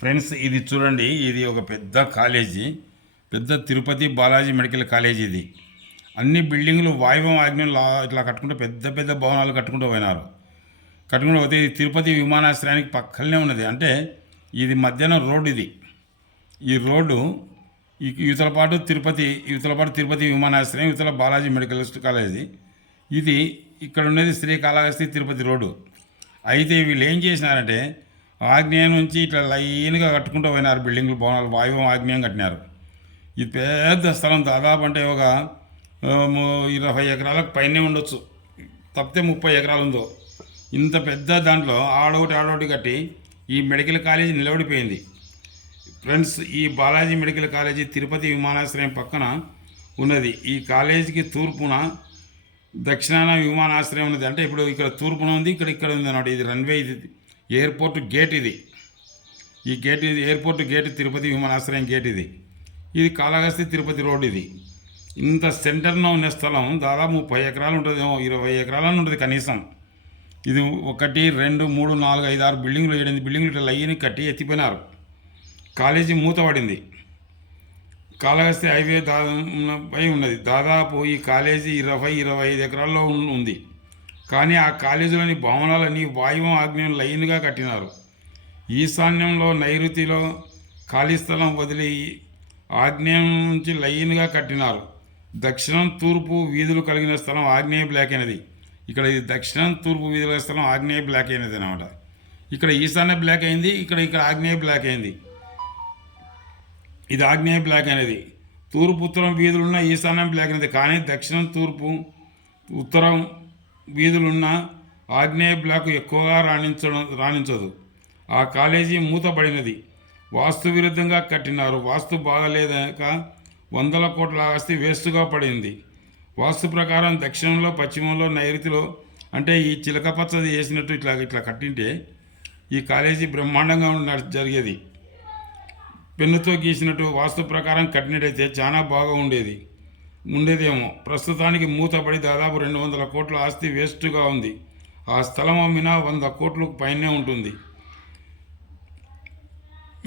Friends ఇది చూడండి, ఇది ఒక పెద్ద కాలేజీ, పెద్ద తిరుపతి బాలాజీ మెడికల్ కాలేజీ. ఇది అన్ని బిల్డింగులు వాయువం ఆగ్నేయం ఇట్లా కట్టుకుంటూ పెద్ద పెద్ద భవనాలు కట్టుకుంటూ పోయినారు. కట్టుకుంటూ పోతే ఇది తిరుపతి విమానాశ్రయానికి పక్కనే ఉన్నది. అంటే ఇది మధ్యాహ్నం రోడ్డు. ఇది ఈ రోడ్డు యువతల పాటు తిరుపతి విమానాశ్రయం, యువతల బాలాజీ మెడికల్ కాలేజీ. ఇది ఇక్కడ ఉన్నది శ్రీకాళహస్తి తిరుపతి రోడ్డు. అయితే వీళ్ళు ఏం చేసినారంటే ఆగ్నేయం నుంచి ఇట్లా లైన్గా కట్టుకుంటూ పోయినారు బిల్డింగ్లు, భవనాలు వాయువం ఆగ్నేయం కట్టినారు. ఇది పెద్ద స్థలం, దాదాపు అంటే ఒక 20 ఎకరాలకు పైనే ఉండొచ్చు, తప్పితే 30 ఎకరాలు ఉందో. ఇంత పెద్ద దాంట్లో ఆడొకటి కట్టి ఈ మెడికల్ కాలేజీ నిలబడిపోయింది. ఫ్రెండ్స్, ఈ బాలాజీ మెడికల్ కాలేజీ తిరుపతి విమానాశ్రయం పక్కన ఉన్నది. ఈ కాలేజీకి తూర్పున దక్షిణాన విమానాశ్రయం ఉన్నది. అంటే ఇప్పుడు ఇక్కడ తూర్పున ఉంది, ఇక్కడ ఉంది అన్నమాట. ఇది రన్వే, ఇది ఎయిర్పోర్ట్ గేట్. ఇది ఎయిర్పోర్ట్ గేట్, తిరుపతి విమానాశ్రయం గేట్. ఇది కాళహస్తి తిరుపతి రోడ్. ఇది ఇంత సెంటర్లో ఉన్న స్థలం దాదాపు 30 ఎకరాలు ఉంటుంది, 20 ఎకరాలను ఉంటుంది కనీసం. ఇది 1 2 3 4 5 6 బిల్డింగ్లు, 7 బిల్డింగ్లు ఇట్లా లైన్ కట్టి ఎత్తిపోయినారు. కాలేజీ మూతపడింది. కాళహస్తి హైవే పై ఉన్నది. దాదాపు ఈ కాలేజీ 20-25 ఎకరాల్లో ఉంది. కానీ ఆ కాలేజీలోని భవనాలన్నీ వాయువం ఆగ్నేయం లైన్గా కట్టినారు. ఈశాన్యంలో నైరుతిలో ఖాళీ స్థలం వదిలి ఆగ్నేయం నుంచి లైన్గా కట్టినారు. దక్షిణం తూర్పు వీధులు కలిగిన స్థలం ఆగ్నేయ బ్లాక్ అయినది. ఇక్కడ ఇది దక్షిణం తూర్పు వీధుల స్థలం ఆగ్నేయ బ్లాక్ అయినది అనమాట. ఇక్కడ ఈశాన్య బ్లాక్ అయింది, ఇక్కడ ఆగ్నేయ బ్లాక్ అయింది. ఇది ఆగ్నేయ బ్లాక్ అనేది. తూర్పు ఉత్తరం వీధులున్న ఈశాన్యం బ్లాక్ అనేది. కానీ దక్షిణం తూర్పు ఉత్తరం వీధులున్న ఆగ్నేయ బ్లాక్ ఎక్కువగా రాణించదు. ఆ కాలేజీ మూతపడినది. వాస్తు విరుద్ధంగా కట్టినారు. వాస్తు బాగలేక 100 కోట్ల ఆస్తి వేస్టుగా పడింది. వాస్తు ప్రకారం దక్షిణంలో, పశ్చిమంలో, నైరుతిలో అంటే ఈ చిలకపచ్చది వేసినట్టు ఇట్లా కట్టింటే ఈ కాలేజీ బ్రహ్మాండంగా జరిగేది. పెన్నుతో గీసినట్టు వాస్తు ప్రకారం కట్టినట్టయితే చాలా బాగా ఉండేదేమో. ప్రస్తుతానికి మూతపడి దాదాపు 200 కోట్ల ఆస్తి వేస్ట్గా ఉంది. ఆ స్థలం అమ్మినా 100 కోట్లకు పైనే ఉంటుంది.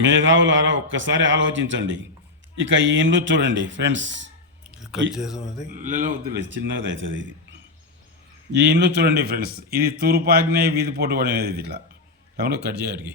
మేధావులారా ఒక్కసారి ఆలోచించండి. ఇక ఈ ఇండ్లు చూడండి ఫ్రెండ్స్, వద్దులే, చిన్నది అవుతుంది ఇది. ఈ ఇండ్లు చూడండి ఫ్రెండ్స్, ఇది తూర్పాగ్నేయ వీధి పోటు పడినది. ఇట్లా కట్ చేయడానికి